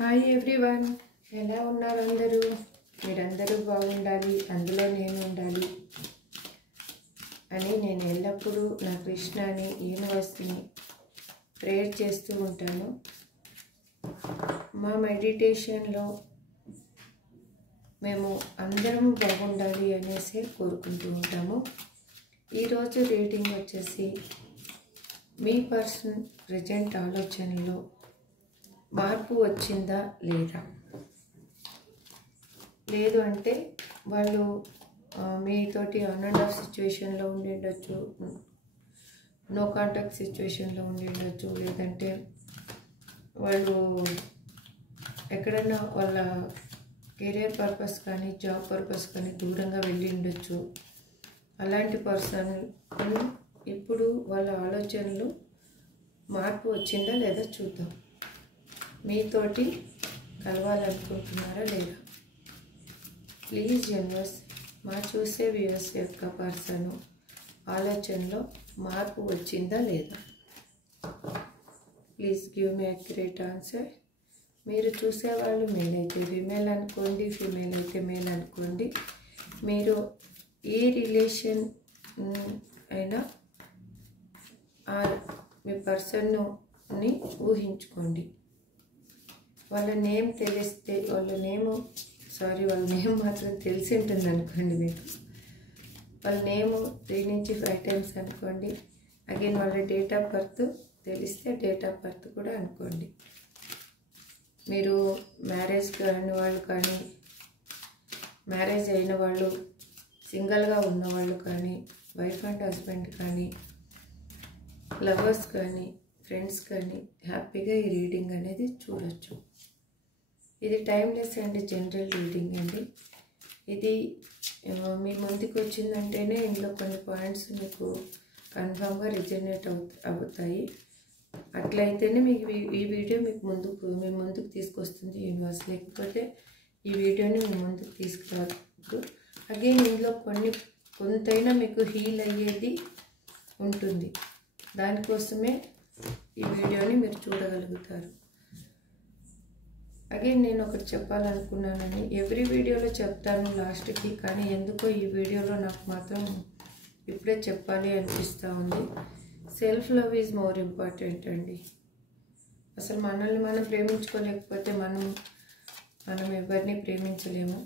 Hi everyone, ఎలా ఉన్నారు అందరూ? మీరందరూ బాగుండాలి, అందులో నేను ఉండాలి అని నేను ఎల్లప్పుడూ నా కృష్ణని యూనివర్స్ని ప్రేయర్ చేస్తూ ఉంటాను. మా మెడిటేషన్లో మేము అందరం బాగుండాలి అనేసి కోరుకుంటూ ఉంటాము. ఈరోజు రీడింగ్ వచ్చేసి మీ పర్సన్ ప్రజెంట్ ఆలోచనలో మార్పు వచ్చిందా లేదా, లేదు అంటే వాళ్ళు మీతోటి ఆన్ అండ్ ఆఫ్ సిచ్యువేషన్లో ఉండిండొచ్చు, నో కాంటాక్ట్ సిచ్యువేషన్లో ఉండిండొచ్చు, లేదంటే వాళ్ళు ఎక్కడైనా వాళ్ళ కెరియర్ పర్పస్ కానీ జాబ్ పర్పస్ కానీ దూరంగా వెళ్ళి ఉండొచ్చు. అలాంటి పర్సన్ ఇప్పుడు వాళ్ళ ఆలోచనలు మార్పు వచ్చిందా లేదా చూద్దాం. మీతోటి కలవాలనుకుంటున్నారా లేదా? ప్లీజ్ యూనివర్స్, మా చూసే వ్యూవర్స్ యొక్క పర్సన్ ఆలోచనలో మార్పు వచ్చిందా లేదా? Please give me accurate answer. మీరు చూసేవాళ్ళు మేల్ అయితే ఫీమేల్ అనుకోండి, ఫీమేల్ అయితే మేల్ అనుకోండి. మీరు ఏ రిలేషన్ అయినా మీ పర్సన్ని ఊహించుకోండి. వాళ్ళ నేమ్ తెలిస్తే వాళ్ళ నేమ్ మాత్రం తెలిసి ఉంటుంది అనుకోండి. మీకు వాళ్ళ నేము 3 నుంచి 5 టైమ్స్ అనుకోండి. అగైన్ వాళ్ళ డేట్ ఆఫ్ బర్త్ తెలిస్తే డేట్ ఆఫ్ బర్త్ కూడా అనుకోండి. మీరు మ్యారేజ్ కాని వాళ్ళు కానీ, మ్యారేజ్ అయిన వాళ్ళు, సింగిల్గా ఉన్నవాళ్ళు కానీ, వైఫ్ అండ్ హస్బెండ్ కానీ, లవర్స్ కానీ, ఫ్రెండ్స్ కానీ హ్యాపీగా ఈ రీడింగ్ అనేది చూడొచ్చు. ఇది టైమ్లెస్ అండ్ జనరల్ రీడింగ్ అండి. ఇది మీ ముందుకు వచ్చిందంటేనే ఇందులో కొన్ని పాయింట్స్ మీకు కన్ఫామ్గా రిజనేట్ అవుతాయి. అట్లయితేనే మీకు ఈ వీడియో మీ ముందుకు తీసుకొస్తుంది యూనివర్స్. లేకపోతే ఈ వీడియోని మీ ముందుకు తీసుకురాదు. అగైన్ ఇందులో కొంతైనా మీకు హీల్ అయ్యేది ఉంటుంది. దానికోసమే ఈ వీడియోని మీరు చూడగలుగుతారు. అగైన్ నేను ఒకటి చెప్పాలనుకున్నానని ఎవ్రీ వీడియోలో చెప్తాను లాస్ట్కి, కానీ ఎందుకో ఈ వీడియోలో నాకు మాత్రం ఇప్పుడే చెప్పాలి అనిపిస్తూ ఉంది. Self love is more important అండి. అసలు మనల్ని మనం ప్రేమించుకోలేకపోతే మనం ఎవరిని ప్రేమించలేము.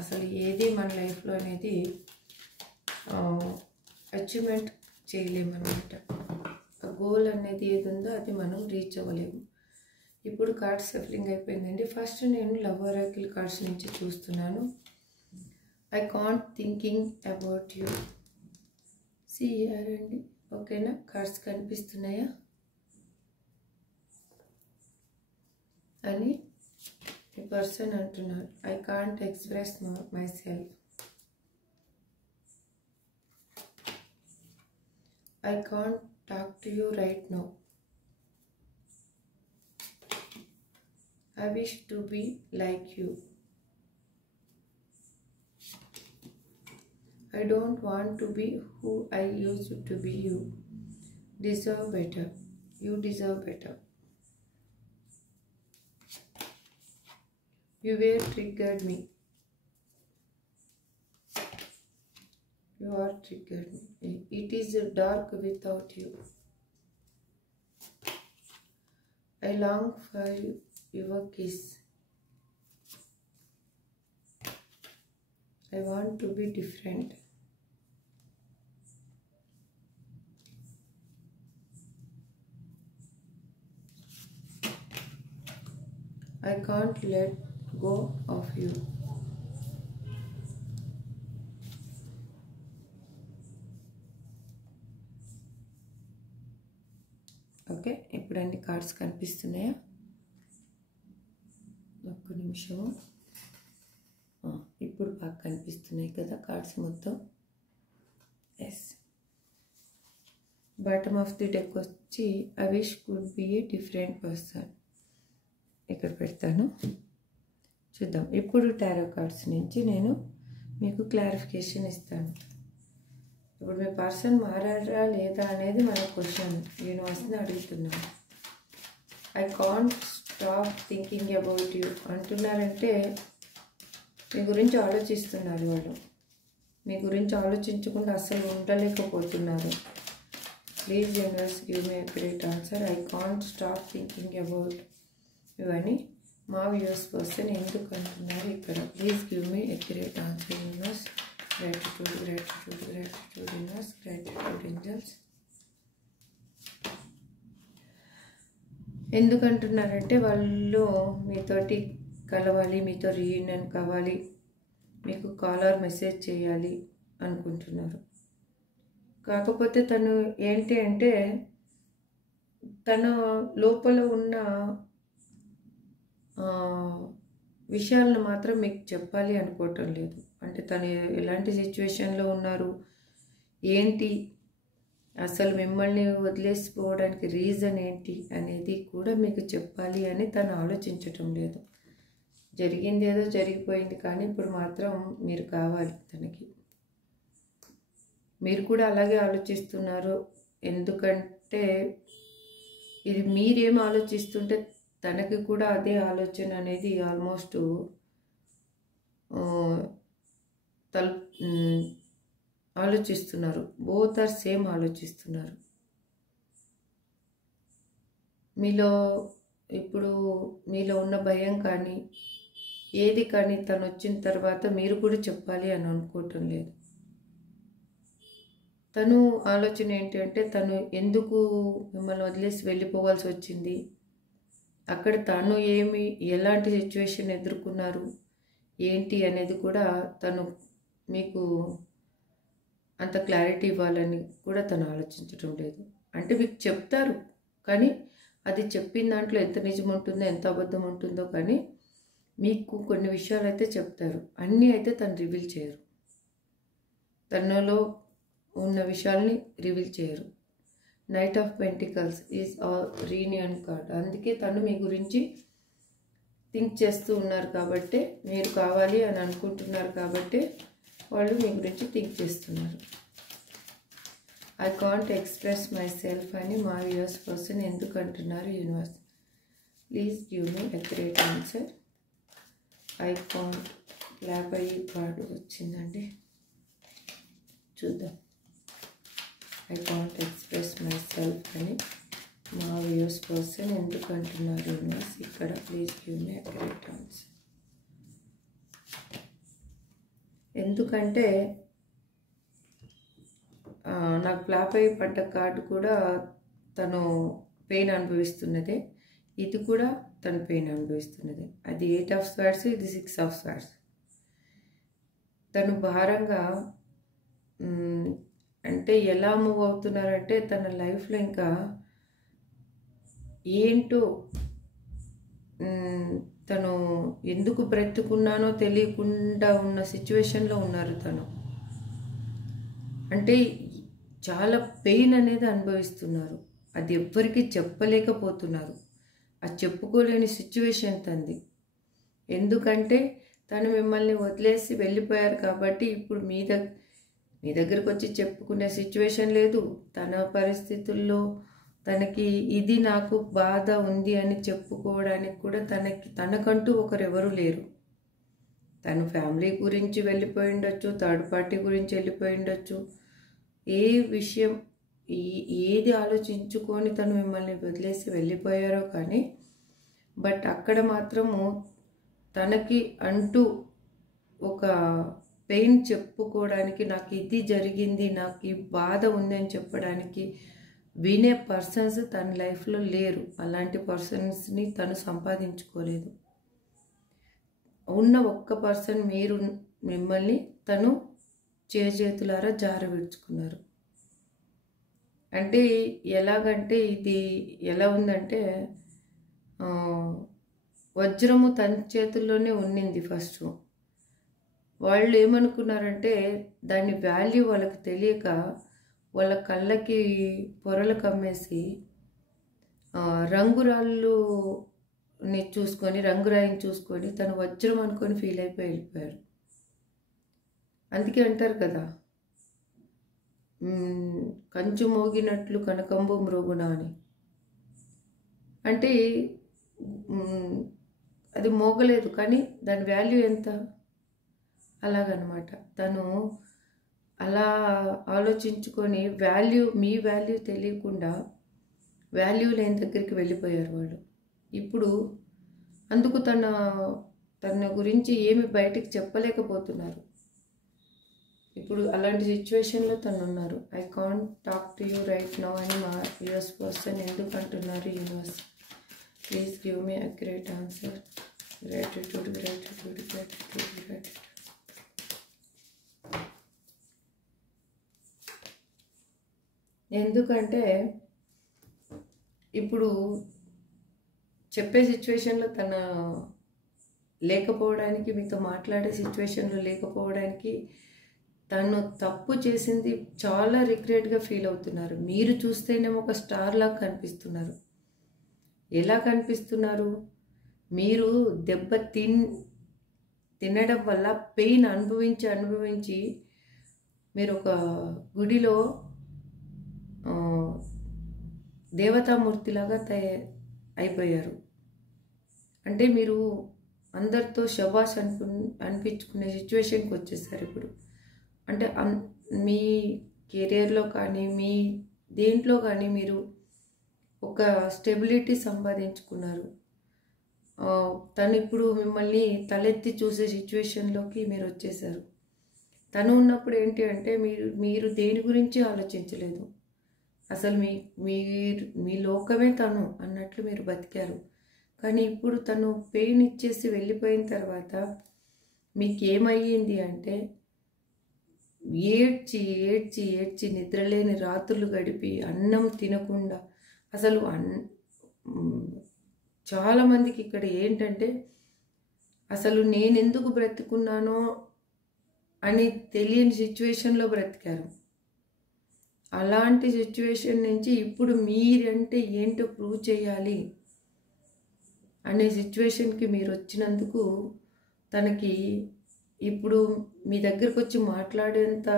అసలు ఏది మన లైఫ్లో అనేది అచీవ్మెంట్ చేయలేము అన్నమాట. గోల్ అనేది ఏది ఉందో అది మనం రీచ్ అవ్వలేము. ఇప్పుడు కార్డ్స్ షఫలింగ్ అయిపోయిందండి. ఫస్ట్ నేను లవ్ ఒరాకిల్ కార్డ్స్ నుంచి చూస్తున్నాను. I can't thinking about you. CR అండి, ఓకేనా? కార్డ్స్ కనిపిస్తున్నాయా అని ఈ పర్సన్ అంటున్నారు. I can't express my self. I can't talk to you right now. I wish to be like you. I don't want to be who I used to be. You deserve better. You deserve better. You were triggered me. You are triggered me. It is dark without you. I long for your kiss. I want to be different. I can't let go of you. Okay, ఇప్పుడు అన్ని cards కనిపిస్తున్నాయా? ఒక్క నిమిషము. ఇప్పుడు బాగా కనిపిస్తున్నాయి కదా cards మొత్తం. Yes. Bottom of the deck వచ్చి I wish could be a different person. ఇక్కడ పెడతాను, చూద్దాం. ఇప్పుడు టారో కార్డ్స్ నుంచి నేను మీకు క్లారిఫికేషన్ ఇస్తాను. ఇప్పుడు మీ పర్సన్ మారారా లేదా అనేది మన క్వశ్చన్ యూనివర్స్ని అడుగుతున్నాను. I can't stop thinking about you అంటున్నారంటే మీ గురించి ఆలోచిస్తున్నారు వాళ్ళు. మీ గురించి ఆలోచించకుండా అస్సలు ఉండలేకపోతున్నారు. Please universe give me great answer. I can't stop thinking about you అని మా వ్యూస్ పర్సన్ ఎందుకు అంటున్నారు ఇక్కడ. Please give me a great answer universe. Gratitude gratitude gratitude universe, gratitude angels. ఎందుకంటున్నారంటే వాళ్ళు మీతోటి కలవాలి, మీతో రీయూనియన్ కావాలి, మీకు కాల్ ఆర్ మెసేజ్ చేయాలి అనుకుంటున్నారు. కాకపోతే తను ఏంటి అంటే తన లోపల ఉన్న విషయాలను మాత్రం మీకు చెప్పాలి అనుకోవటం లేదు. అంటే తను ఎలాంటి సిచ్యువేషన్లో ఉన్నారు, ఏంటి, అసలు మిమ్మల్ని వదిలేసిపోవడానికి రీజన్ ఏంటి అనేది కూడా మీకు చెప్పాలి అని తను ఆలోచించటం లేదు. జరిగింది ఏదో జరిగిపోయింది, కానీ ఇప్పుడు మాత్రం మీరు కావాలి తనకి. మీరు కూడా అలాగే ఆలోచిస్తున్నారు. ఎందుకంటే ఇది మీరేం ఆలోచిస్తుంటే తనకి కూడా అదే ఆలోచన అనేది ఆల్మోస్ట్ ఆలోచిస్తున్నారు. బోత్ ఆర్ సేమ్ ఆలోచిస్తున్నారు. ఇప్పుడు మీలో ఉన్న భయం కానీ ఏది కానీ తను వచ్చిన తర్వాత మీరు కూడా చెప్పాలి అని అనుకోవటం లేదు. తను ఆలోచన ఏంటంటే తను ఎందుకు మిమ్మల్ని వదిలేసి వెళ్ళిపోవాల్సి వచ్చింది, అక్కడ తను ఎలాంటి సిచ్యువేషన్ ఎదుర్కొన్నారు ఏంటి అనేది కూడా తను మీకు అంత క్లారిటీ ఇవ్వాలని కూడా తను ఆలోచించడం లేదు. అంటే మీకు చెప్తారు, కానీ అది చెప్పిన దాంట్లో ఎంత నిజం ఉంటుందో ఎంత అబద్ధం ఉంటుందో కానీ మీకు కొన్ని విషయాలు అయితే చెప్తారు. అన్నీ అయితే తను రివీల్ చేయరు. తనలో ఉన్న విషయాల్ని రివీల్ చేయరు. Night of pentacles is reunion card. అందుకే తను మీ గురించి థింక్ చేస్తూ ఉన్నారు కాబట్టి, మీరు కావాలి అని అనుకుంటున్నారు కాబట్టి వాళ్ళు మీ గురించి థింక్ చేస్తున్నారు. I can't express my self అని మా వ్యూయర్స్ పర్సన్ ఎందుకు అంటున్నారు universe. Please give me a great answer. I can't lap అయ్యి కార్డు వచ్చిందండి, చూద్దాం. I can't express my self అని మా వ్యూయర్స్ పర్సన్ ఎందుకు అంటున్నారు యూనివర్స్ ఇక్కడ. Please give me a great answer. ఎందుకంటే నాకు ఫ్లాప్ అయి పడ్డ కార్డు కూడా తను పెయిన్ అనుభవిస్తున్నదే, ఇది కూడా తను పెయిన్ అనుభవిస్తున్నదే. అది 8 ఆఫ్ స్వార్డ్స్, ఇది 6 ఆఫ్ స్వార్డ్స్. తను భారంగా అంటే ఎలా మూవ్ అవుతున్నారంటే తన లైఫ్లో ఇంకా ఏంటో తను ఎందుకు బ్రతుకున్నానో తెలియకుండా ఉన్న సిచ్యువేషన్లో ఉన్నారు. తను అంటే చాలా పెయిన్ అనేది అనుభవిస్తున్నారు. అది ఎవ్వరికీ చెప్పలేకపోతున్నారు. అది చెప్పుకోలేని సిచ్యువేషన్ తంది. ఎందుకంటే తను మిమ్మల్ని వదిలేసి వెళ్ళిపోయారు కాబట్టి ఇప్పుడు మీ దగ్గరకు వచ్చి చెప్పుకునే సిచ్యువేషన్ లేదు. తన పరిస్థితుల్లో తనకి ఇది నాకు బాధ ఉంది అని చెప్పుకోవడానికి కూడా తనకంటూ ఒకరెవరు లేరు. తను ఫ్యామిలీ గురించి వెళ్ళిపోయి ఉండొచ్చు, థర్డ్ పార్టీ గురించి వెళ్ళిపోయి ఉండొచ్చు. ఏ విషయం ఏది ఆలోచించుకొని తను మిమ్మల్ని వదిలేసి వెళ్ళిపోయారో కానీ బట్ అక్కడ మాత్రము తనకి అంటూ ఒక పెయిన్ చెప్పుకోవడానికి, నాకు ఇది జరిగింది, నాకు ఈ బాధ ఉంది అని చెప్పడానికి వినే పర్సన్స్ తన లైఫ్లో లేరు. అలాంటి పర్సన్స్ని తను సంపాదించుకోలేదు. ఉన్న ఒక్క పర్సన్ మీరు, మిమ్మల్ని తను చేతులారా జారవిడ్చుకున్నారు. అంటే ఎలాగంటే ఇది ఎలా ఉందంటే వజ్రము తన చేతుల్లోనే ఉన్నింది ఫస్ట్. వాళ్ళు ఏమనుకున్నారంటే దాని వాల్యూ వాళ్ళకి తెలియక వాళ్ళ కళ్ళకి పొరలు కమ్మేసి రంగురాళ్ళుని చూసుకొని, రంగురాయిని చూసుకొని తను వజ్రం అనుకొని ఫీల్ అయిపోయి వెళ్ళిపోయారు. అందుకే అంటారు కదా, కంచు మోగినట్లు కనకంబు మ్రోగున అని. అంటే అది మోగలేదు, కానీ దాని వాల్యూ ఎంత, అలాగనమాట. తను అలా ఆలోచించుకొని మీ వాల్యూ తెలియకుండా వాల్యూ లేని దగ్గరికి వెళ్ళిపోయారు వాళ్ళు. ఇప్పుడు అందుకు తన గురించి ఏమి బయటికి చెప్పలేకపోతున్నారు. ఇప్పుడు అలాంటి సిచ్యువేషన్లో తను ఉన్నారు. I can't talk to you right now అని మా యూఎస్ పర్సన్ ఎందుకు అంటున్నారు? Universe please give me accurate answer. Gratitude gratitude gratitude gratitude. ఎందుకంటే ఇప్పుడు చెప్పే సిచ్యువేషన్లో తన లేకపోవడానికి, మీతో మాట్లాడే సిచ్యువేషన్లో లేకపోవడానికి తను తప్పు చేసింది చాలా రిగ్రెట్గా ఫీల్ అవుతున్నారు. మీరు చూస్తేనేమో ఒక స్టార్ లాగా కనిపిస్తున్నారు. ఎలా కనిపిస్తున్నారు? మీరు దెబ్బ తినడం వల్ల పెయిన్ అనుభవించి మీరు ఒక గుడిలో దేవతామూర్తిలాగా అయిపోయారు. అంటే మీరు అందరితో శబాష్ అనిపించుకునే సిచ్యువేషన్కి వచ్చేసారు ఇప్పుడు. అంటే మీ కెరియర్లో కానీ మీ దేంట్లో కానీ మీరు ఒక స్టెబిలిటీ సంపాదించుకున్నారు. తను ఇప్పుడు మిమ్మల్ని తలెత్తి చూసే సిచ్యువేషన్లోకి మీరు వచ్చేసారు. తను ఉన్నప్పుడు ఏంటి అంటే మీరు దేని గురించి ఆలోచించలేదు. అసలు మీ లోకమే తను అన్నట్లు మీరు బతికారు. కానీ ఇప్పుడు తను పెయిన్ ఇచ్చేసి వెళ్ళిపోయిన తర్వాత మీకు ఏమయ్యింది అంటే ఏడ్చి నిద్రలేని రాత్రులు గడిపి అన్నం తినకుండా, అసలు చాలామందికి ఇక్కడ ఏంటంటే అసలు నేను ఎందుకు బ్రతుకున్నానో అని తెలియని సిచ్యువేషన్లో బ్రతికారు. అలాంటి సిచ్యువేషన్ నుంచి ఇప్పుడు మీరంటే ఏంటో ప్రూవ్ చేయాలి అనే సిచ్యువేషన్కి మీరు వచ్చినందుకు తనకి ఇప్పుడు మీ దగ్గరకు వచ్చి మాట్లాడేంత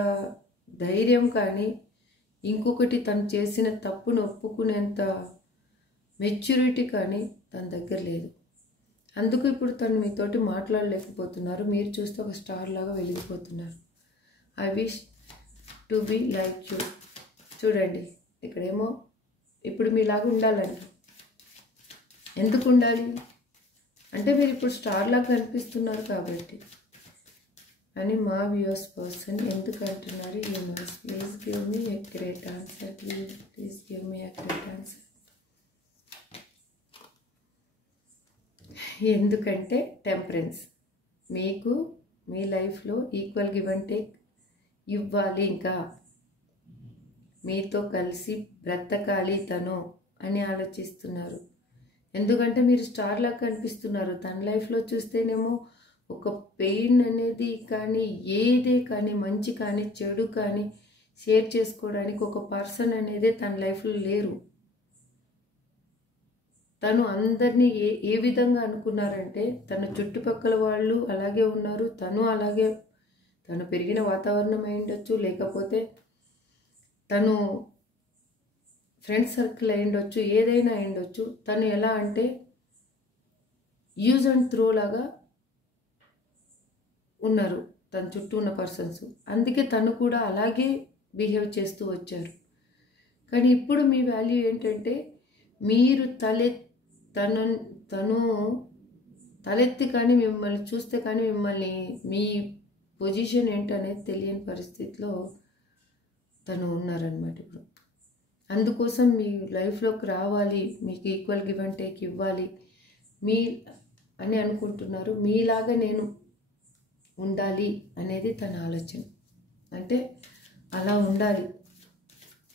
ధైర్యం కానీ ఇంకొకటి తను చేసిన తప్పును ఒప్పుకునేంత మెచ్యూరిటీ కానీ తన దగ్గర లేదు. అందుకు ఇప్పుడు తను మీతోటి మాట్లాడలేకపోతున్నారు. మీరు చూస్తే ఒక స్టార్ లాగా వెలిగిపోతున్నారు. I wish to be like you. చూడండి ఇక్కడేమో ఇప్పుడు మీలాగా ఉండాలని. ఎందుకు ఉండాలి అంటే మీరు ఇప్పుడు స్టార్ లాగా కనిపిస్తున్నారు కాబట్టి అని మా వ్యూవర్స్ పర్సన్ ఎందుకు అంటున్నారు? Universe please give me accurate answer. Please give me accurate answer. ఎందుకంటే టెంపరెన్స్, మీకు మీ లైఫ్లో ఈక్వల్ గివ్ అండ్ టేక్ ఇవ్వాలి, ఇంకా మీతో కలిసి బ్రతకాలి తను అని ఆలోచిస్తున్నారు. ఎందుకంటే మీరు స్టార్ లాగా కనిపిస్తున్నారు. తన లైఫ్లో చూస్తేనేమో ఒక పెయిన్ అనేది కానీ ఏదే కానీ మంచి కానీ చెడు కానీ షేర్ చేసుకోవడానికి ఒక పర్సన్ అనేది తన లైఫ్లో లేరు. తను అందరినీ ఏ విధంగా అనుకున్నారంటే తన చుట్టుపక్కల వాళ్ళు అలాగే ఉన్నారు, తను పెరిగిన వాతావరణం అయి ఉండొచ్చు, లేకపోతే తను ఫ్రెండ్ సర్కిల్ అయి ఉండొచ్చు, ఏదైనా అయి ఉండొచ్చు. తను ఎలా అంటే యూజ్ అండ్ త్రో లాగా ఉన్నారు తన చుట్టూ ఉన్న పర్సన్స్. అందుకే తను కూడా అలాగే బిహేవ్ చేస్తూ వచ్చారు. కానీ ఇప్పుడు మీ వాల్యూ ఏంటంటే మీరు తను తలెత్తి కానీ మిమ్మల్ని చూస్తే కానీ మిమ్మల్ని మీ పొజిషన్ ఏంటనేది తెలియని పరిస్థితిలో తను ఉన్నారనమాట ఇప్పుడు. అందుకోసం మీ లైఫ్లోకి రావాలి, మీకు ఈక్వల్ గివ్ అండ్ టేక్ ఇవ్వాలి అని అనుకుంటున్నారు. మీలాగా నేను ఉండాలి అనేది తన ఆలోచన. అంటే అలా ఉండాలి,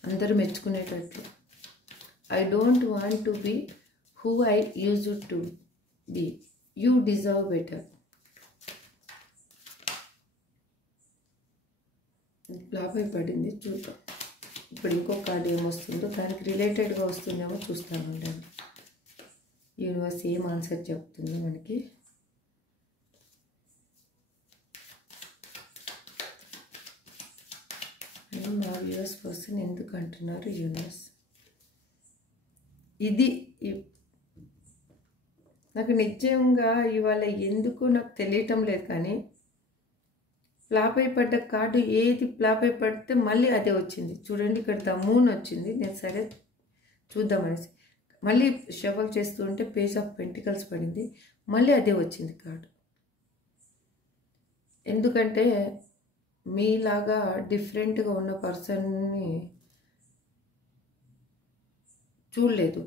అందరూ మెచ్చుకునేటట్లు. I don't want to be who I used to be. You deserve better. లాభై పడింది, చూద్దాం ఇప్పుడు ఇంకో కార్డు ఏమొస్తుందో, దానికి రిలేటెడ్గా వస్తుందేమో చూస్తాను ఉండండి. యూనివర్స్ ఏం ఆన్సర్ చెప్తుందో మనకి. మా వ్యూవర్స్ పర్సన్ ఎందుకు అంటున్నారు? యూనివర్స్ ఇది నాకు నిజంగా ఇవాళ ఎందుకు నాకు తెలియటం లేదు, కానీ ఫ్లాప్ అయి పడ్డ కార్డు ఏది ఫ్లాప్ అయి పడితే మళ్ళీ అదే వచ్చింది. చూడండి, ఇక్కడ ద మూన్ వచ్చింది. నేను సరే చూద్దామనేసి మళ్ళీ షఫల్ చేస్తూ ఉంటే పేజ్ ఆఫ్ పెంటికల్స్ పడింది. మళ్ళీ అదే వచ్చింది కార్డు. ఎందుకంటే మీలాగా డిఫరెంట్గా ఉన్న పర్సన్ని చూడలేదు.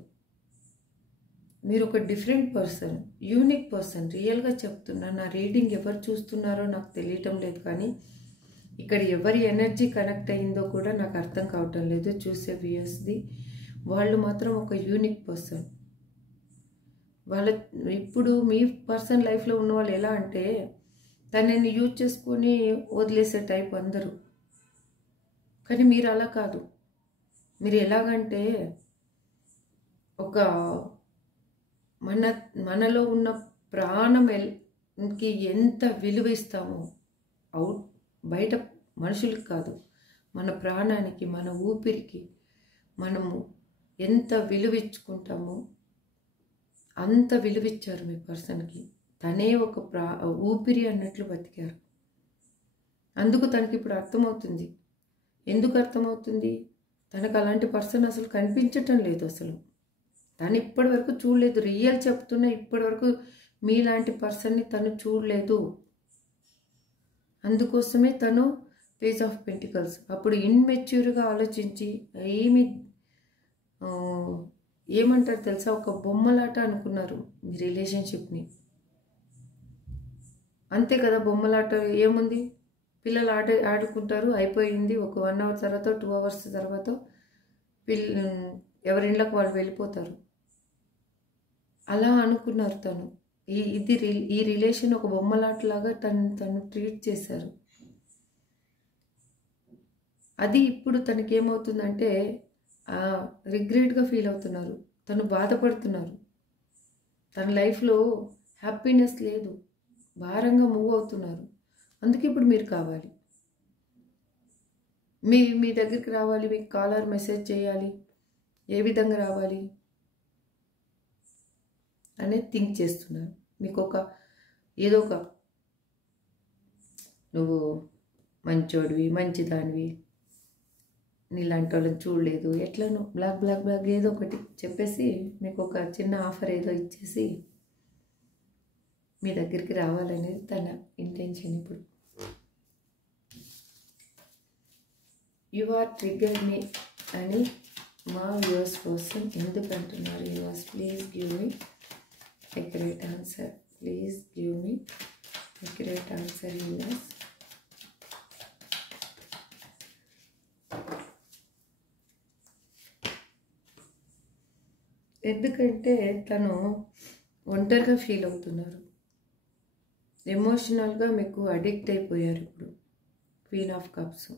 మీరు ఒక డిఫరెంట్ పర్సన్, యూనిక్ పర్సన్. రియల్గా చెప్తున్నా, నా రీడింగ్ ఎవరు చూస్తున్నారో నాకు తెలియటం లేదు, కానీ ఇక్కడ ఎవరి ఎనర్జీ కనెక్ట్ అయిందో కూడా నాకు అర్థం కావటం లేదు. చూసే వ్యూయర్స్ది వాళ్ళు మాత్రం ఒక యూనిక్ పర్సన్. వాళ్ళ ఇప్పుడు మీ పర్సన్ లైఫ్లో ఉన్న వాళ్ళు ఎలా అంటే తనని యూజ్ చేసుకొని వదిలేసే టైప్ అందరూ. కానీ మీరు అలా కాదు. మీరు ఎలాగంటే ఒక మనలో ఉన్న ప్రాణంకి ఎంత విలువ ఇస్తామో బయట మనుషులకు కాదు, మన ప్రాణానికి, మన ఊపిరికి మనము ఎంత విలువ ఇచ్చుకుంటామో అంత విలువ ఇచ్చారు మీ పర్సన్కి. తనే ఒక ఊపిరి అన్నట్లు బతికారు. అందుకు తనకి ఇప్పుడు అర్థమవుతుంది. ఎందుకు అర్థమవుతుంది? తనకు అలాంటి పర్సన్ అసలు కనిపించటం లేదు. అసలు తను ఇప్పటి వరకు చూడలేదు. రియల్ చెప్తున్నా, ఇప్పటి వరకు మీలాంటి పర్సన్ని తను చూడలేదు. అందుకోసమే తను పేజ్ ఆఫ్ పెంటికల్స్. అప్పుడు ఇన్మెచ్యూర్గా ఆలోచించి ఏమంటారు తెలుసా, ఒక బొమ్మలాట అనుకున్నారు మీ రిలేషన్షిప్ని. అంతే కదా, బొమ్మలాట ఏముంది, పిల్లలు ఆడుకుంటారు, అయిపోయింది. ఒక 1 hour తర్వాత 2 hours తర్వాత ఎవరింళ్ళకి వాళ్ళు వెళ్ళిపోతారు. అలా అనుకున్నారు తను. ఈ రిలేషన్ ఒక బొమ్మలాటలాగా తను ట్రీట్ చేశారు. అది ఇప్పుడు తనకి ఏమవుతుందంటే రిగ్రెట్గా ఫీల్ అవుతున్నారు. తను బాధపడుతున్నారు. తన లైఫ్లో హ్యాపీనెస్ లేదు, భారంగా మూవ్ అవుతున్నారు. అందుకే ఇప్పుడు మీరు కావాలి, మీ దగ్గరికి రావాలి, మీకు కాలర్ మెసేజ్ చేయాలి, ఏ విధంగా రావాలి అనేది థింక్ చేస్తున్నారు. మీకు ఏదో ఒక నువ్వు మంచోడివి, మంచిదానివి, నీలాంటి వాళ్ళని చూడలేదు, ఎట్లనో బ్లాక్ ఏదో ఒకటి చెప్పేసి మీకు ఒక చిన్న ఆఫర్ ఏదో ఇచ్చేసి మీ దగ్గరికి రావాలనేది తన ఇంటెన్షన్. ఇప్పుడు యు ఆర్ ట్రిగర్ మీ అని మా వ్యూవర్స్ కోసం ఎందుకు అంటున్నారు? Yours, please give me accurate answer. Please give me accurate answer, viewers. ఎందుకంటే తను ఒంటరిగా ఫీల్ అవుతున్నారు, ఎమోషనల్గా మీకు అడిక్ట్ అయిపోయారు. ఇప్పుడు క్వీన్ ఆఫ్ కప్స్.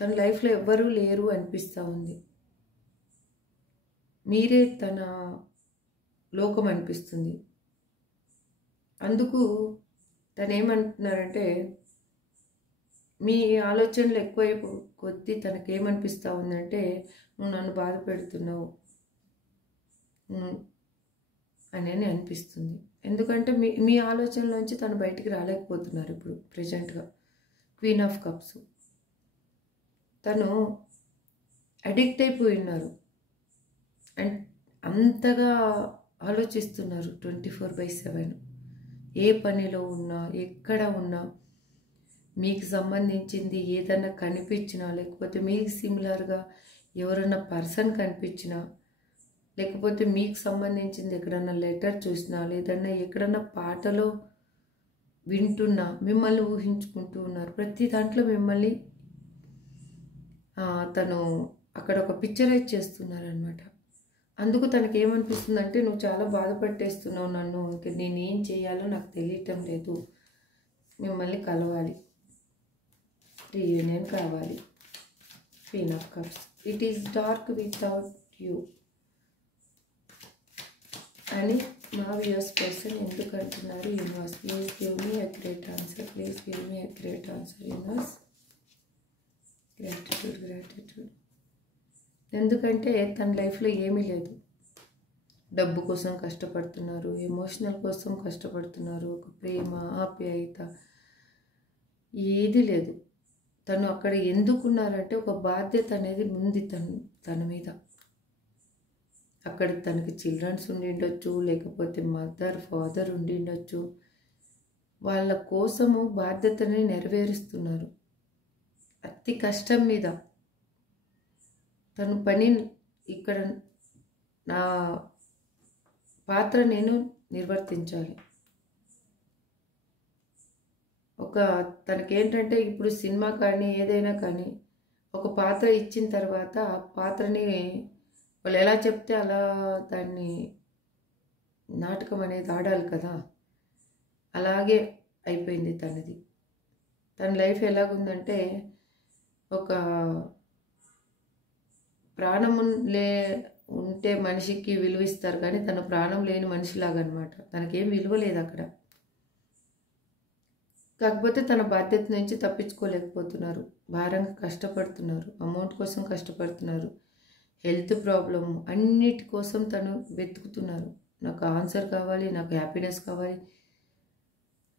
తన లైఫ్లో ఎవ్వరూ లేరు అనిపిస్తూ ఉంది. మీరే తన లోకం అనిపిస్తుంది. అందుకు తను ఏమంటున్నారంటే మీ ఆలోచనలు ఎక్కువైపు కొద్దీ తనకేమనిపిస్తూ ఉందంటే నువ్వు నన్ను బాధ పెడుతున్నావు అని అనిపిస్తుంది. ఎందుకంటే మీ ఆలోచనలోంచి తను బయటికి రాలేకపోతున్నారు ఇప్పుడు ప్రజెంట్గా. Queen of cups. తను అడిక్ట్ అయిపోయి ఉన్నారు అండ్ అంతగా ఆలోచిస్తున్నారు 24/7. ఏ పనిలో ఉన్నా, ఎక్కడ ఉన్నా, మీకు సంబంధించింది ఏదన్నా కనిపించినా, లేకపోతే మీకు సిమిలర్గా ఎవరన్నా పర్సన్ కనిపించినా, లేకపోతే మీకు సంబంధించింది ఎక్కడన్నా లెటర్ చూసినా, లేదన్నా ఎక్కడన్నా పాటలో వింటున్నా మిమ్మల్ని ఊహించుకుంటూ ఉన్నారు. ప్రతి దాంట్లో మిమ్మల్ని తను అక్కడ ఒక పిక్చరైజ్ చేస్తున్నారనమాట. అందుకు తనకి ఏమనిపిస్తుందంటే నువ్వు చాలా బాధపట్టేస్తున్నావు నన్ను, ఇంక నేనేం చేయాలో నాకు తెలియటం లేదు, మిమ్మల్ని కలవాలి, రీయూనియన్ కావాలి. Queen of cups. It is dark without you అని మా వ్యూయర్స్ పర్సన్ ఎందుకు అంటున్నారు? Universe, please give me accurate answer. Please give me accurate answer universe. Gratitude. ఎందుకంటే తన లైఫ్లో ఏమీ లేదు. డబ్బు కోసం కష్టపడుతున్నారు, ఎమోషనల్ కోసం కష్టపడుతున్నారు, ఒక ప్రేమ ఆప్యాయత ఏది లేదు. తను అక్కడ ఎందుకున్నారంటే ఒక బాధ్యత అనేది ఉంది తన మీద. అక్కడ తనకి చిల్డ్రన్స్ ఉండిండొచ్చు, లేకపోతే మదర్ ఫాదర్ ఉండిండొచ్చు. వాళ్ళ కోసము బాధ్యతని నెరవేరుస్తున్నారు అతి కష్టం మీద. తను పని ఇక్కడ నా పాత్ర నేను నిర్వర్తించాలి. తనకేంటంటే ఇప్పుడు సినిమా కానీ ఏదైనా కానీ ఒక పాత్ర ఇచ్చిన తర్వాత ఆ పాత్రని వాళ్ళు ఎలా చెప్తే అలా దాన్ని నాటకం అనేది ఆడాలి కదా. అలాగే అయిపోయింది తనది. తన లైఫ్ ఎలాగుందంటే ఒక ప్రాణం ఉంటే మనిషికి విలువ ఇస్తారు, కానీ తను ప్రాణం లేని మనిషిలాగా అనమాట. తనకేం విలువ లేదు అక్కడ. కాకపోతే తన బాధ్యత నుంచి తప్పించుకోలేకపోతున్నారు, భారంగా కష్టపడుతున్నారు, అమౌంట్ కోసం కష్టపడుతున్నారు, హెల్త్ ప్రాబ్లమ్ అన్నిటి కోసం తను వెతుకుతున్నారు. నాకు ఆన్సర్ కావాలి, నాకు హ్యాపీనెస్ కావాలి,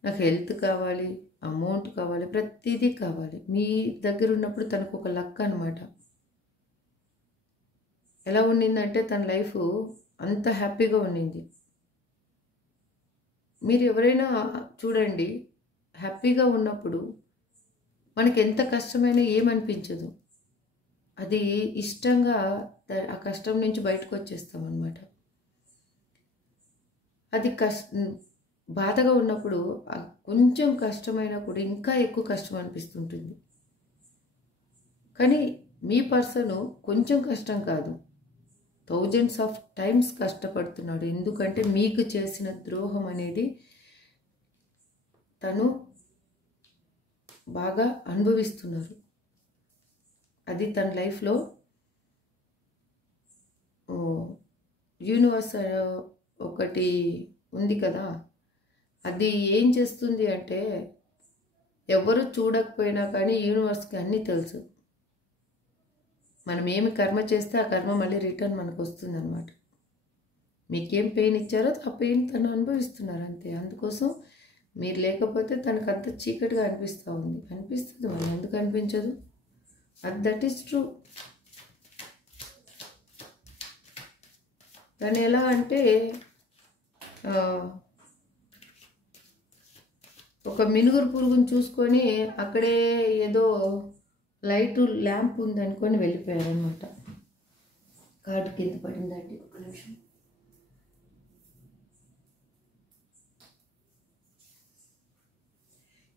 నాకు హెల్త్ కావాలి, అమౌంట్ కావాలి, ప్రతిదీ కావాలి. మీ దగ్గర ఉన్నప్పుడు తనకు ఒక లక్ అనమాట. ఎలా ఉండిందంటే తన లైఫ్ అంత హ్యాపీగా ఉండింది. మీరు ఎవరైనా చూడండి, హ్యాపీగా ఉన్నప్పుడు మనకి ఎంత కష్టమైనా ఏమనిపించదు. అది ఇష్టంగా ఆ కష్టం నుంచి బయటకు వచ్చేస్తాం అన్నమాట. అది బాధగా ఉన్నప్పుడు కొంచెం కష్టమైనా కూడా ఇంకా ఎక్కువ కష్టం అనిపిస్తుంటుంది. కానీ మీ పర్సన్ కొంచెం కష్టం కాదు, థౌజండ్స్ ఆఫ్ టైమ్స్ కష్టపడుతున్నాడు. ఎందుకంటే మీకు చేసిన ద్రోహం అనేది తను బాగా అనుభవిస్తున్నారు. అది తన లైఫ్లో యూనివర్స్ ఒకటి ఉంది కదా, అది ఏం చేస్తుంది అంటే ఎవరు చూడకపోయినా కానీ యూనివర్స్కి అన్నీ తెలుసు. మనం ఏమి కర్మ చేస్తే ఆ కర్మ మళ్ళీ రిటర్న్ మనకు వస్తుంది అనమాట. మీకేం పెయిన్ ఇచ్చారో ఆ పెయిన్ తను అనుభవిస్తున్నారు అంతే. అందుకోసం మీరు లేకపోతే తనకు అంత చీకటిగా అనిపిస్తుంది. మనం ఎందుకు అనిపించదు? That is true. తను ఎలా అంటే ఒక మినుగురు పురుగుని చూసుకొని అక్కడే ఏదో లైటు ల్యాంప్ ఉంది అనుకొని వెళ్ళిపోయారనమాట. కార్డు కింద పడిందండి, ఒక నిమిషం.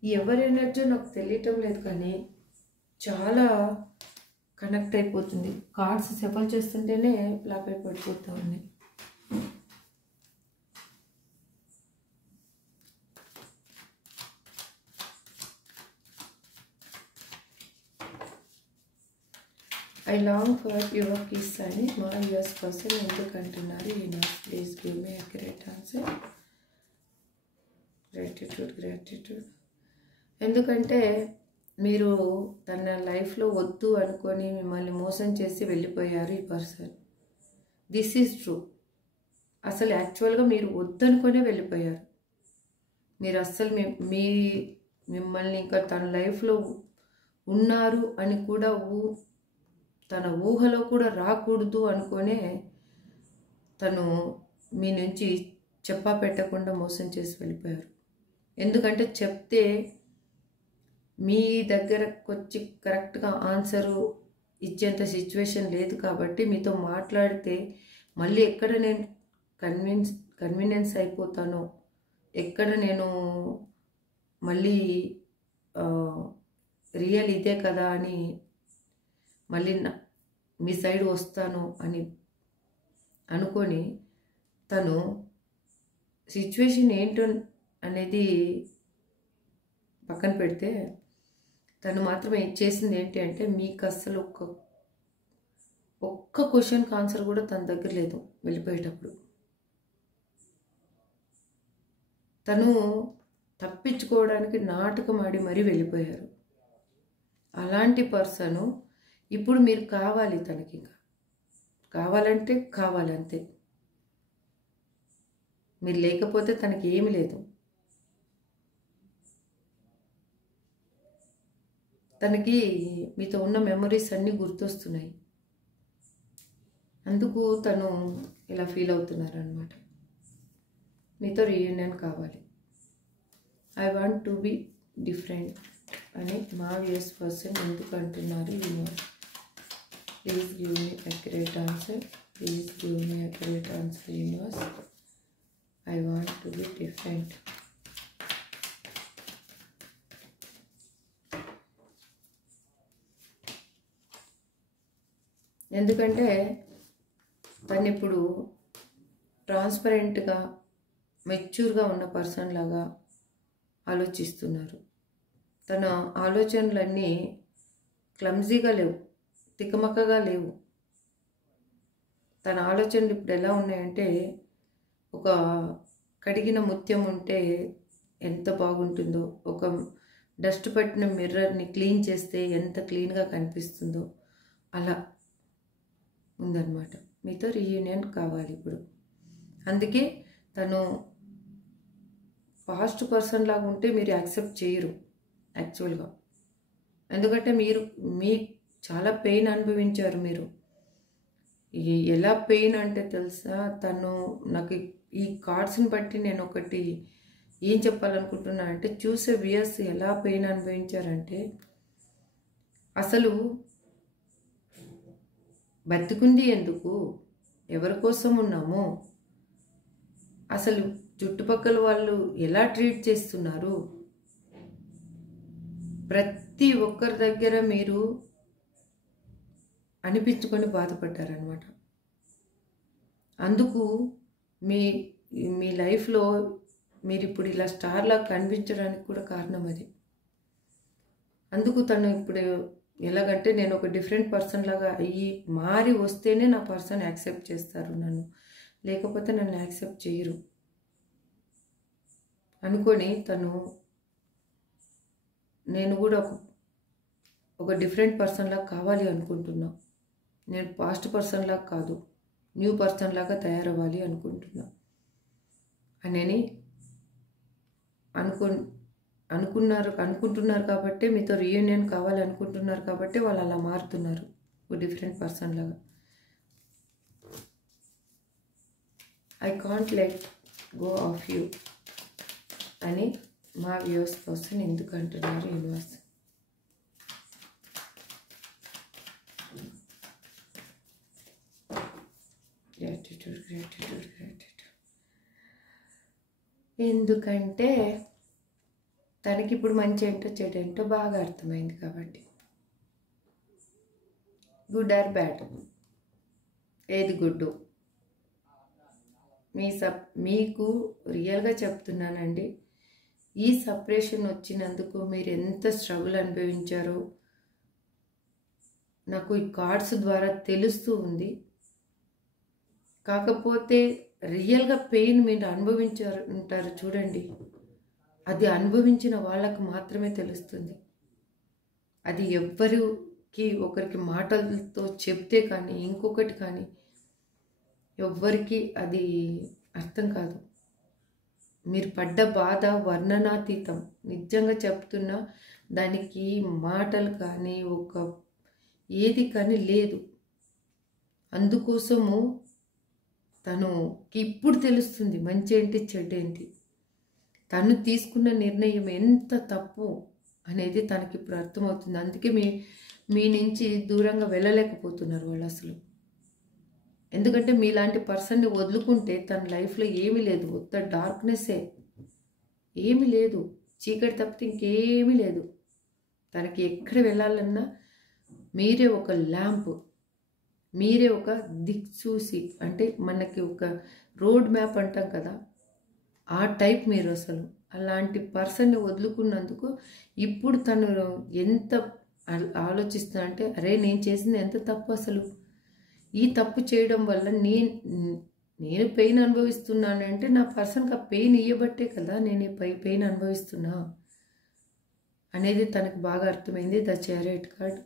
ఎవరి ఎనర్జీ నాకు తెలియటం లేదు, కానీ చాలా కనెక్ట్ అయిపోతుంది. కార్డ్స్ సెఫల్ చేస్తుంటేనే బ్లాక్ అయి పడిపోతూ ఉన్నాయి. I long for your kiss అని మా యూఎస్ పర్సన్ ఎందుకు అంటున్నారు? Please give me accurate answer. Gratitude. ఎందుకంటే మీరు తన లైఫ్లో వద్దు అనుకొని మిమ్మల్ని మోసం చేసి వెళ్ళిపోయారు ఈ పర్సన్. This is true. అసలు యాక్చువల్గా మీరు వద్దనుకొనే వెళ్ళిపోయారు. మీరు అస్సలు మిమ్మల్ని ఇంకా తన లైఫ్లో ఉన్నారు అని కూడా తన ఊహలో కూడా రాకూడదు అనుకునే తను మీ నుంచి చెప్పా పెట్టకుండా మోసం చేసి వెళ్ళిపోయారు. ఎందుకంటే చెప్తే మీ దగ్గరకు వచ్చి కరెక్ట్గా ఆన్సరు ఇచ్చేంత సిచ్యువేషన్ లేదు కాబట్టి మీతో మాట్లాడితే మళ్ళీ ఎక్కడ నేను కన్వీనియన్స్ అయిపోతానో, ఎక్కడ నేను మళ్ళీ రియల్ ఇదే కదా అని మళ్ళీ మీ సైడ్ వస్తాను అని అనుకొని తను సిచ్యువేషన్ ఏంటో అనేది పక్కన పెడితే తను మాత్రమే చేసింది ఏంటి అంటే మీకు అస్సలు ఒక్క క్వశ్చన్కి ఆన్సర్ కూడా తన దగ్గర లేదు. వెళ్ళిపోయేటప్పుడు తను తప్పించుకోవడానికి నాటకం ఆడి మరీ వెళ్ళిపోయారు. అలాంటి పర్సను ఇప్పుడు మీరు కావాలి, తనకి ఇంకా కావాలంటే కావాలంతే. మీరు లేకపోతే తనకి ఏమి లేదు. తనకి మీతో ఉన్న మెమరీస్ అన్నీ గుర్తొస్తున్నాయి. అందుకు తను ఇలా ఫీల్ అవుతున్నారు అన్నమాట. మీతో రీయూనియన్ కావాలి. I want to be different అని మా వ్యూస్ పర్సన్ ఎందుకు అంటున్నారు? Please give me accurate answer. Please give me accurate answer universe. I want to be different. ఎందుకంటే తను ఇప్పుడు ట్రాన్స్పరెంట్గా మెచ్యూర్గా ఉన్న పర్సన్ లాగా ఆలోచిస్తున్నారు. తన ఆలోచనలన్నీ క్లమ్జీగా లేవు, తికమకగా లేవు. తన ఆలోచనలు ఇప్పుడు ఎలా ఉన్నాయంటే, ఒక కడిగిన ముత్యం ఉంటే ఎంత బాగుంటుందో, ఒక డస్ట్ పట్టిన మిర్రర్ని క్లీన్ చేస్తే ఎంత క్లీన్గా కనిపిస్తుందో అలా ఉందన్నమాట. మీతో రీయూనియన్ కావాలి ఇప్పుడు. అందుకే తను పాస్ట్ పర్సన్ లాగా ఉంటే మీరు యాక్సెప్ట్ చేయరు యాక్చువల్గా. ఎందుకంటే మీ చాలా పెయిన్ అనుభవించారు మీరు. ఎలా పెయిన్ అంటే తెలుసా, తను నాకు ఈ కార్డ్స్ని బట్టి నేను ఒకటి ఏం చెప్పాలనుకుంటున్నా అంటే, చూసే వ్యూయర్స్ ఎలా పెయిన్ అనుభవించారంటే, అసలు బతికుంది ఎందుకు, ఎవరి కోసం ఉన్నాము, అసలు చుట్టుపక్కల వాళ్ళు ఎలా ట్రీట్ చేస్తున్నారు, ప్రతి ఒక్కరి దగ్గర మీరు అనిపించుకొని బాధపడ్డారనమాట. అందుకు మీ లైఫ్లో మీరు ఇప్పుడు ఇలా స్టార్లా కనిపించడానికి కూడా కారణం అది. అందుకు తను ఇప్పుడు ఎలాగంటే, నేను ఒక డిఫరెంట్ పర్సన్ లాగా అయ్యి మారి వస్తేనే నా పర్సన్ యాక్సెప్ట్ చేస్తారు నన్ను, లేకపోతే నన్ను యాక్సెప్ట్ చేయరు అనుకొని తను, నేను కూడా ఒక డిఫరెంట్ పర్సన్ లాగా కావాలి అనుకుంటున్నా. నేను పాస్ట్ పర్సన్ లాగా కాదు, న్యూ పర్సన్ లాగా తయారవ్వాలి అనుకుంటున్నా అని అనుకుంటున్నారు కాబట్టి, మీతో రీయూనియన్ కావాలి అనుకుంటున్నారు కాబట్టి వాళ్ళు అలా మారుతున్నారు ఒక డిఫరెంట్ పర్సన్ లాగా. I can't let go of you అని మా వ్యూస్ కోసం ఎందుకు అంటున్నారు యూనివర్స్? గ్రాటిట్యూడ్. ఎందుకంటే తనకి ఇప్పుడు మంచి ఏంటో చెడు ఏంటో బాగా అర్థమైంది కాబట్టి. గుడ్ ఆర్ బ్యాడ్, ఏది గుడ్డు మీకు రియల్గా చెప్తున్నానండి. ఈ సపరేషన్ వచ్చినందుకు మీరు ఎంత స్ట్రగుల్ అనుభవించారో నాకు ఈ కార్డ్స్ ద్వారా తెలుస్తూ ఉంది. కాకపోతే రియల్గా పెయిన్ మీరు ఉంటారు చూడండి, అది అనుభవించిన వాళ్ళకు మాత్రమే తెలుస్తుంది. అది ఒకరికి మాటలతో చెప్తే కానీ ఇంకొకటి కానీ ఎవ్వరికి అది అర్థం కాదు. మీరు పడ్డ బాధ వర్ణనాతీతం. నిజంగా చెప్తున్నా, దానికి మాటలు కానీ ఏది కానీ లేదు. అందుకోసము తనకి ఇప్పుడు తెలుస్తుంది మంచి ఏంటి చెడ్డేంటి. తను తీసుకున్న నిర్ణయం ఎంత తప్పు అనేది తనకి ఇప్పుడు అర్థమవుతుంది. అందుకే మీ నుంచి దూరంగా వెళ్ళలేకపోతున్నారు వాళ్ళు అసలు. ఎందుకంటే మీలాంటి పర్సన్ని వదులుకుంటే తన లైఫ్లో ఏమీ లేదు, మొత్తం డార్క్నెస్సే, ఏమీ లేదు, చీకటి తప్పితే ఇంకేమీ లేదు. తనకి ఎక్కడ వెళ్ళాలన్నా మీరే ఒక ల్యాంప్, మీరే ఒక దిక్సూసి, అంటే మనకి ఒక రోడ్ మ్యాప్ అంటాం కదా, ఆ టైప్ మీరు. అసలు అలాంటి పర్సన్ని వదులుకున్నందుకు ఇప్పుడు తను ఎంత ఆలోచిస్తున్నా అంటే, అరే నేను చేసింది ఎంత తప్పు, అసలు ఈ తప్పు చేయడం వల్ల నేను పెయిన్ అనుభవిస్తున్నానంటే నా పర్సన్కి ఆ పెయిన్ ఇవ్వబట్టే కదా నేను పెయిన్ అనుభవిస్తున్నా అనేది తనకు బాగా అర్థమైంది. ద చారియట్ కార్డ్,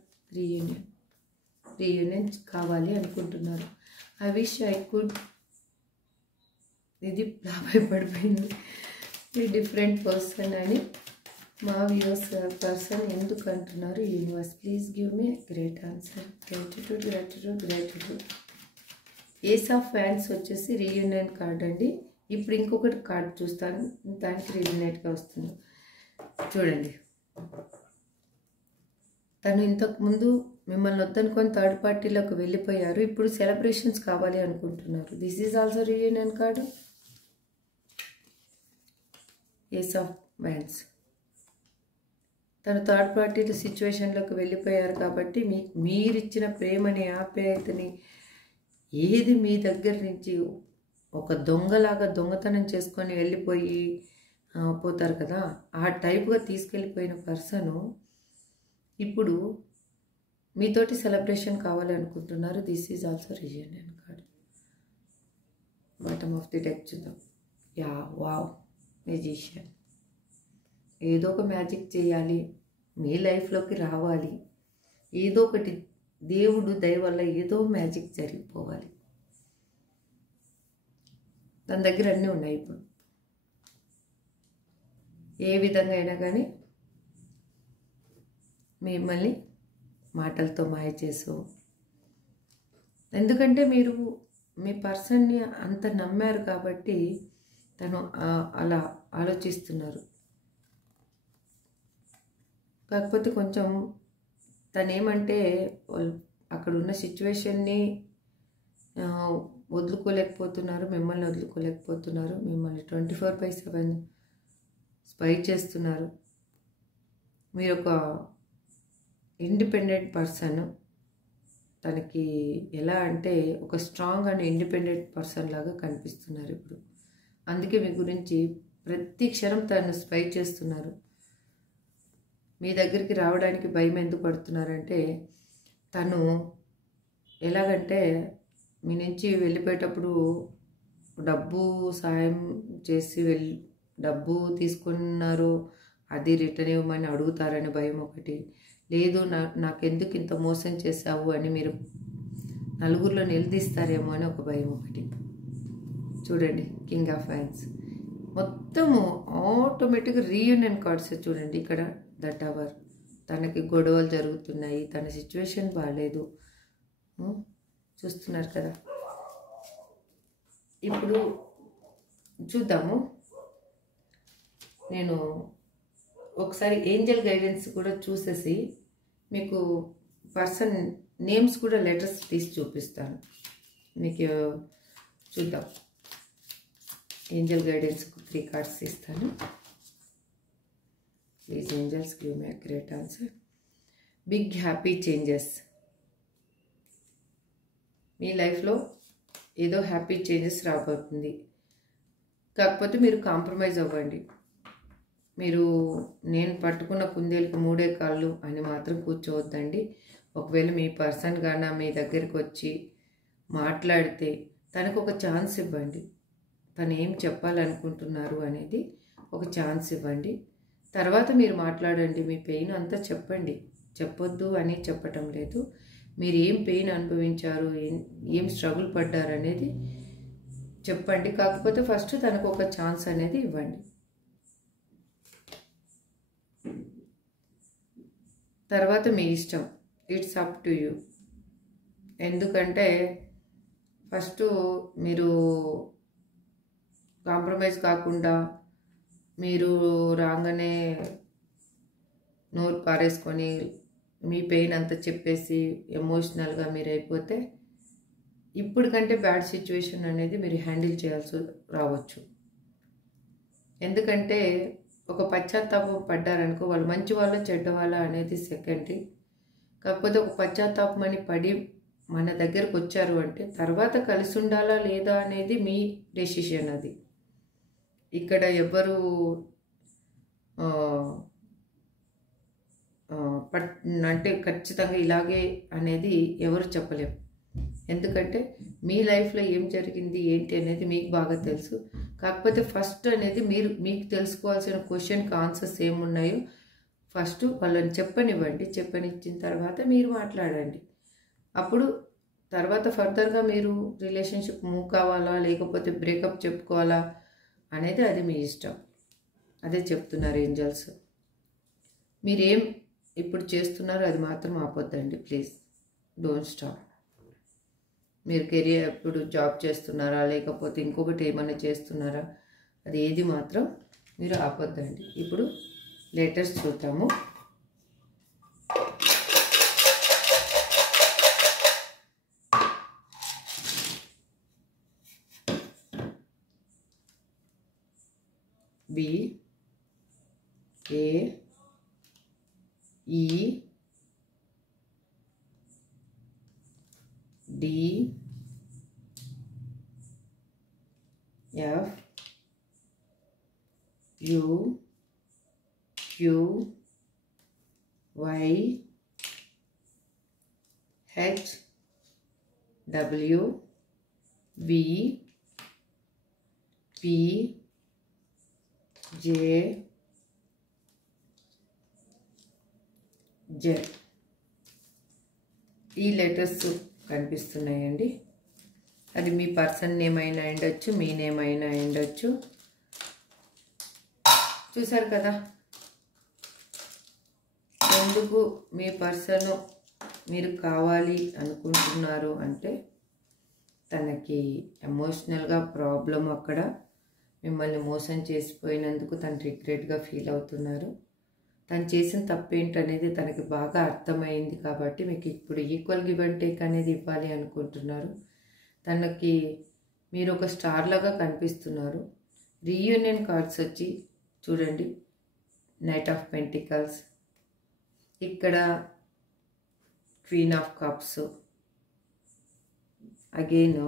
రీయూనియన్ కావాలి అనుకుంటున్నారు. ఐ విష్ ఐ కుడ్ ఇది భయపడిపోయింది. ఈ డిఫరెంట్ పర్సన్ అని మా వ్యూస్ పర్సన్ ఎందుకు అంటున్నారు? Universe please give me great answer. Gratitude gratitude gratitude. Ace of fans వచ్చేసి రీయూనియన్ కార్డ్ అండి. ఇప్పుడు ఇంకొకటి కార్డ్ చూస్తాను, దానికి రీయూనియన్గా వస్తుంది. చూడండి, తను ఇంతకుముందు మిమ్మల్ని వద్దనుకొని థర్డ్ పార్టీలోకి వెళ్ళిపోయారు. ఇప్పుడు సెలబ్రేషన్స్ కావాలి అనుకుంటున్నారు. This is also reunion card. Ace of wands. తను థర్డ్ పార్టీ సిచ్యువేషన్లోకి వెళ్ళిపోయారు కాబట్టి మీరిచ్చిన ప్రేమని, ఆప్యాయతని ఏది మీ దగ్గర నుంచి ఒక దొంగలాగా దొంగతనం చేసుకొని వెళ్ళిపోయి పోతారు కదా, ఆ టైప్గా తీసుకెళ్ళిపోయిన పర్సను ఇప్పుడు మీతోటి సెలబ్రేషన్ కావాలి అనుకుంటున్నారు. This is also reunion card. Bottom of the deck చూద్దాం. Yeah wow, magician. ఏదో ఒక మ్యాజిక్ చేయాలి, మీ లైఫ్లోకి రావాలి, ఏదో ఒకటి దేవుడు దయ వల్ల ఏదో మ్యాజిక్ జరిగిపోవాలి. తన దగ్గర అన్నీ ఉన్నాయి. ఇప్పుడు ఏ విధంగా అయినా కానీ మిమ్మల్ని మాటలతో మాయ చేసు, ఎందుకంటే మీరు మీ పర్సన్ని అంత నమ్మారు కాబట్టి తను అలా ఆలోచిస్తున్నారు. కాకపోతే కొంచెం తనేమంటే అక్కడ ఉన్న సిచ్యువేషన్ని వదులుకోలేకపోతున్నారు, మిమ్మల్ని వదులుకోలేకపోతున్నారు. మిమ్మల్ని 24/7 స్పై చేస్తున్నారు. మీరు ఒక ఇండిపెండెంట్ పర్సన్. తనకి ఎలా అంటే ఒక స్ట్రాంగ్ అండ్ ఇండిపెండెంట్ పర్సన్ లాగా కనిపిస్తున్నారు ఇప్పుడు. అందుకే మీ గురించి ప్రతి క్షణం తను స్పై చేస్తున్నారు. మీ దగ్గరికి రావడానికి భయం ఎందుకు పడుతున్నారంటే, తను ఎలాగంటే మీ నుంచి వెళ్ళిపోయేటప్పుడు డబ్బు సాయం చేసి డబ్బు తీసుకున్నారు, అది రిటర్న్ ఇవ్వమని అడుగుతారని భయం ఒకటి. లేదు నాకెందుకు ఇంత మోసం చేశావు అని మీరు నలుగురిలో నిలదీస్తారేమో అని ఒక భయం ఒకటి. చూడండి, కింగ్ ఆఫ్ వ్యాండ్స్ మొత్తము ఆటోమేటిక్గా రీయూనియన్ కార్డ్స్. చూడండి ఇక్కడ ద టవర్. తనకి గొడవలు జరుగుతున్నాయి, తన సిచ్యువేషన్ బాగాలేదు, చూస్తున్నారు కదా. ఇప్పుడు చూద్దాము, నేను ఒకసారి ఏంజల్ గైడెన్స్ కూడా చూసేసి మీకు పర్సన్ నేమ్స్ కూడా లెటర్స్ తీసి చూపిస్తాను మీకు. చూద్దాం, ఏంజల్ గైడెన్స్ 3 కార్డ్స్ ఇస్తాను. Please angels give me a great answer. Big happy changes. మీ లైఫ్లో ఏదో హ్యాపీ చేంజెస్ రాబోతుంది. కాకపోతే మీరు కాంప్రమైజ్ అవ్వండి. మీరు నేను పట్టుకున్న కుందేలకు 3 కాళ్ళు అని మాత్రం కూర్చోవద్దండి. ఒకవేళ మీ పర్సన్ గానా మీ దగ్గరికి వచ్చి మాట్లాడితే తనకు ఒక ఛాన్స్ ఇవ్వండి. తను ఏం చెప్పాలనుకుంటున్నారు అనేది ఒక ఛాన్స్ ఇవ్వండి. తర్వాత మీరు మాట్లాడండి. మీ పెయిన్ అంతా చెప్పండి. చెప్పొద్దు అని చెప్పటం లేదు. మీరు ఏం పెయిన్ అనుభవించారు, ఏం స్ట్రగుల్ పడ్డారు అనేది చెప్పండి. కాకపోతే ఫస్ట్ తనకు ఒక ఛాన్స్ అనేది ఇవ్వండి. తర్వాత మీ ఇష్టం, ఇట్స్ అప్ టు యూ. ఎందుకంటే ఫస్ట్ మీరు కాంప్రమైజ్ కాకుండా మీరు రాగానే నోరు పారేసుకొని మీ పెయిన్ అంతా చెప్పేసి ఎమోషనల్గా మీరు అయిపోతే ఇప్పటికంటే బ్యాడ్ సిచ్యువేషన్ అనేది మీరు హ్యాండిల్ చేయాల్సి రావచ్చు. ఎందుకంటే ఒక పశ్చాత్తాపం పడ్డారనుకో, వాళ్ళు మంచి వాళ్ళ చెడ్డ వాళ్ళ అనేది సెకండరీ. కాకపోతే ఒక పశ్చాత్తాపం అని పడి మన దగ్గరకు వచ్చారు అంటే తర్వాత కలిసి ఉండాలా లేదా అనేది మీ డెసిషన్. అది ఇక్కడ ఎవ్వరు అంటే ఖచ్చితంగా ఇలాగే అనేది ఎవరు చెప్పలేము. ఎందుకంటే మీ లైఫ్లో ఏం జరిగింది ఏంటి అనేది మీకు బాగా తెలుసు. కాకపోతే ఫస్ట్ అనేది మీకు తెలుసుకోవాల్సిన క్వశ్చన్కి ఆన్సర్స్ ఏమున్నాయో ఫస్ట్ వాళ్ళని చెప్పనివ్వండి. చెప్పనిచ్చిన తర్వాత మీరు మాట్లాడండి. అప్పుడు తర్వాత ఫర్దర్గా మీరు రిలేషన్షిప్ మూవ్ కావాలా లేకపోతే బ్రేకప్ చెప్పుకోవాలా అనేది అది మీ ఇష్టం. అదే చెప్తున్నారు ఏంజల్స్. మీరేం ఇప్పుడు చేస్తున్నారో అది మాత్రం ఆపొద్దండి ప్లీజ్. Don't stop. మీరు కెరియర్ ఇప్పుడు జాబ్ చేస్తున్నారా లేకపోతే ఇంకొకటి ఏమైనా చేస్తున్నారా, అది ఏది మాత్రం మీరు ఆపొద్దండి. ఇప్పుడు లేటెస్ట్ చూద్దాము. B A E D F U Q Y H W V P J Z. ఈ లెటర్స్ కనిపిస్తున్నాయండి. అది మీ పర్సన్ నేమ్ అయినా ఉండొచ్చు, మీ నేమ్ అయినా ఉండొచ్చు. చూసారు కదా, ఎందుకు మీ పర్సన్ మీరు కావాలి అనుకుంటున్నారు అంటే తనకి ఎమోషనల్గా ప్రాబ్లం, అక్కడ మిమ్మల్ని మోసం చేసిపోయినందుకు తను రిగ్రెట్గా ఫీల్ అవుతున్నారు. తను చేసిన తప్పేంటనేది తనకి బాగా అర్థమైంది కాబట్టి మీకు ఇప్పుడు ఈక్వల్ గివ్ అండ్ టేక్ అనేది ఇవ్వాలి అనుకుంటున్నారు. తనకి మీరు ఒక స్టార్ లాగా కనిపిస్తున్నారు. రీయూనియన్ కార్డ్స్ వచ్చి చూడండి, నైట్ ఆఫ్ పెంటికల్స్, ఇక్కడ queen of cups, again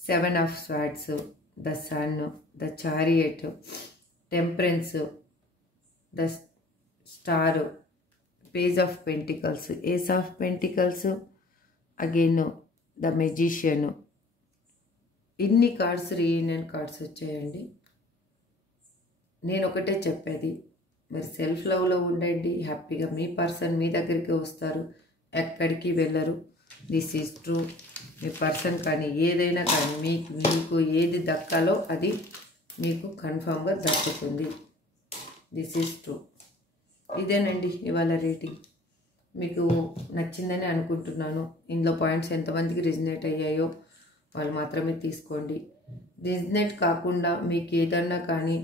7 of swords, the sun, the chariot, temperance, the star, page of pentacles, ace of pentacles, again the magician. ఇన్ని కార్డ్స్ రీయూనియన్ కార్డ్స్ వచ్చాయండి. నేను ఒకటే చెప్పేది, మీరు సెల్ఫ్ లవ్లో ఉండండి, హ్యాపీగా మీ పర్సన్ మీ దగ్గరికి వస్తారు, ఎక్కడికి వెళ్ళరు. This is true. Me person కానీ ఏదైనా కానీ మీకు ఏది దక్కాలో అది మీకు కన్ఫామ్గా దక్కుతుంది. This is true. ఇదేనండి ఇవాళ రీడింగ్. మీకు నచ్చిందని అనుకుంటున్నాను. ఇందులో పాయింట్స్ ఎంతమందికి రిజనేట్ అయ్యాయో వాళ్ళు మాత్రమే తీసుకోండి. రిజనేట్ కాకుండా మీకు ఏదన్నా కానీ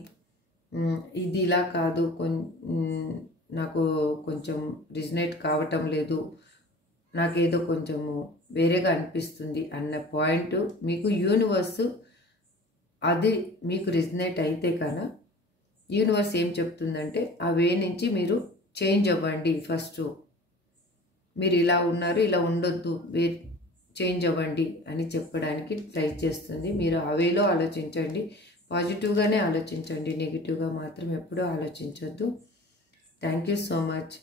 ఇది ఇలా కాదు, నాకు కొంచెం రిజనేట్ కావటం లేదు, నాకేదో కొంచెము వేరేగా అనిపిస్తుంది అన్న పాయింట్ మీకు యూనివర్స్ అది మీకు రిజనేట్ అయితే కానీ యూనివర్స్ ఏం చెప్తుందంటే ఆ వే నుంచి మీరు చేంజ్ అవ్వండి. ఫస్ట్ మీరు ఇలా ఉన్నారు, ఇలా ఉండొద్దు, చేంజ్ అవ్వండి అని చెప్పడానికి ట్రై చేస్తుంది. మీరు ఆ వేలో ఆలోచించండి, పాజిటివ్గానే ఆలోచించండి, నెగిటివ్గా మాత్రం ఎప్పుడూ ఆలోచించొద్దు. Thank you so much.